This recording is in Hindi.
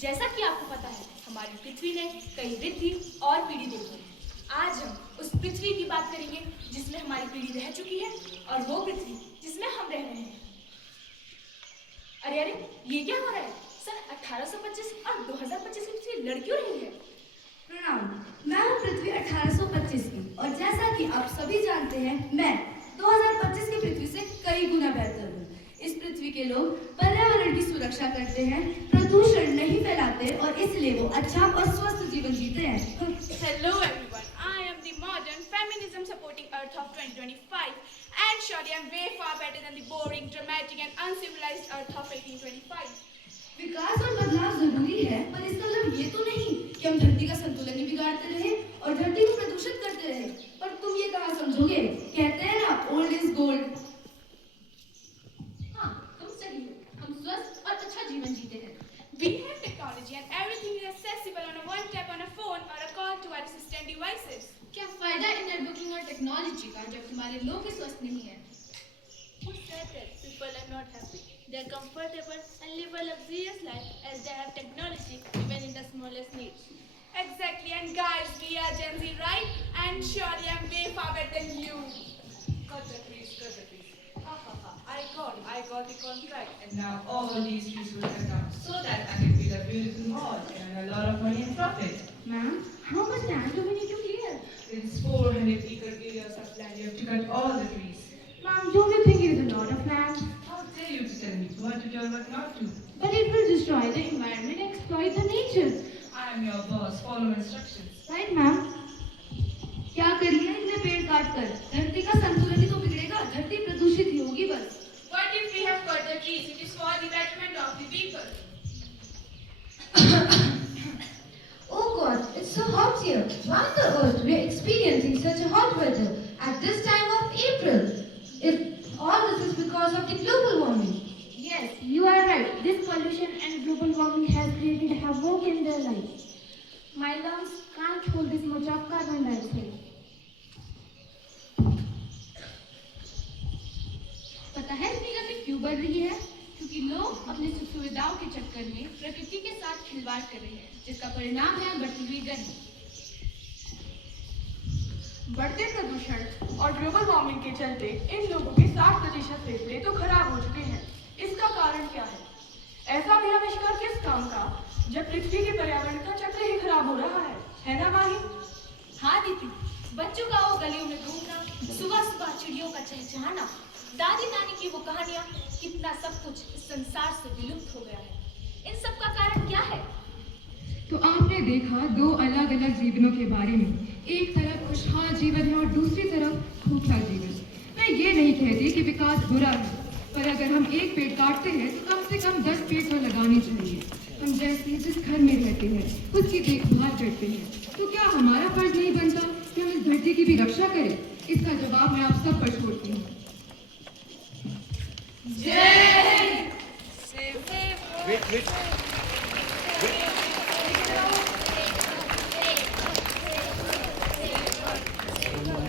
जैसा कि आपको पता है, हमारी पृथ्वी ने कई रिद्धि और पीढ़ी देखी है। आज हम उस पृथ्वी की बात करेंगे जिसमें हमारी पीढ़ी रह चुकी है और वो पृथ्वी जिसमें हम रह रहे हैं। अरे अरे, ये क्या हो रहा है? सन 1825 और 2025 की पृथ्वी लड़ क्यों रही है? प्रणाम, मैं हूँ पृथ्वी 1825 की और जैसा कि आप सभी जानते हैं, मैं 2025 की पृथ्वी से कई गुना बेहतर हूँ। इस पृथ्वी के लोग पर्यावरण की सुरक्षा करते हैं, प्रदूषण नहीं फैलाते और इसलिए वो अच्छा और स्वस्थ जीवन जीते हैं। Hello everyone, I am the modern feminism supporting Earth of 2025 and surely I am way far better than the boring, dramatic and uncivilized Earth of 1825. विकास और बदलाव जरूरी है, पर इसका मतलब ये तो नहीं कि हम धरती का संतुलन ही बिगाड़ते रहे और धरती को प्रदूषित करते रहे। पर तुम ये कहाँ समझोगे? कहते हैं ना, ओल्ड इज गोल्ड। हाँ, तुम सही हो। हम स्वस्थ और अच्छा जीवन जीते हैं। We have technology and everything is accessible on a one tap on a phone or a call to our assistant devices. क्या फायदा इंटरनेट बुकिंग और टेक्नोलॉजी का जब तुम्हारे लोग ही स्वस्थ नहीं है? Who said that people are not happy? They are comfortable and live a luxurious life as they have technology even in the smallest needs. Exactly, and guys, we are Gen Z, right? And surely I'm way far better than you. Cut the trees, cut the trees. Ha ha ha, I got the contract and now all these trees will cut down so that I can build a beautiful hall and earn a lot of money and profit. Ma'am, how much land do we need to clear? There is 400-acre areas of land. You have to cut all the trees. Ma'am, don't you think it is a lot of land? How dare you to tell me what to do and what not to? But it will destroy the environment and exploit the nature. I am your boss. Follow instructions. Right, ma'am? क्या कर लिया इतने पेड़ काट कर? धरती का संतुलन ही तो बिगड़ेगा, धरती प्रदूषित ही होगी बस। What if we have cut the trees? It is for the betterment of the people. Oh God, it's so hot here. Why on the earth we are experiencing such a hot weather at this time of April? If all this is because of the global warming. Yes, you are right. This pollution and global warming has created havoc in their lives. My lungs can't hold this much of carbon dioxide. पता है इतनी गर्मी क्यों बढ़ रही है? क्योंकि लोग अपनी सुख सुविधाओं के चक्कर में प्रकृति के साथ खिलवाड़ कर रहे हैं, जिसका परिणाम है बढ़ती हुई गर्मी। बढ़ते प्रदूषण और ग्लोबल वार्मिंग के चलते इन लोगों के 60% फेफड़े तो खराब हो चुके हैं। इसका कारण क्या है? ऐसा भी आविष्कार किस काम का जब पृथ्वी के पर्यावरण का चक्र ही खराब हो रहा है ना माही? हाँ दीदी, बच्चों का वो गलियों में घूमना, सुबह सुबह चिड़ियों का चहचहाना, दादी नानी की वो कहानियाँ, कितना सब कुछ इस संसार से विलुप्त हो गया है। इन सब का कारण क्या है? तो आपने देखा दो अलग अलग जीवनों के बारे में। एक तरफ खुशहाल जीवन है और दूसरी तरफ भूखा जीवन। मैं ये नहीं कहती कि विकास बुरा है, पर अगर हम एक पेड़ काटते हैं तो कम से कम 10 पेड़ तो लगाने चाहिए। हम जैसे जिस घर में रहते हैं उसकी देखभाल करते हैं, तो क्या हमारा फर्ज नहीं बनता कि हम इस धरती की भी रक्षा करें? इसका जवाब मैं आप सब पर छोड़ती हूँ। जय हिंद। Wait.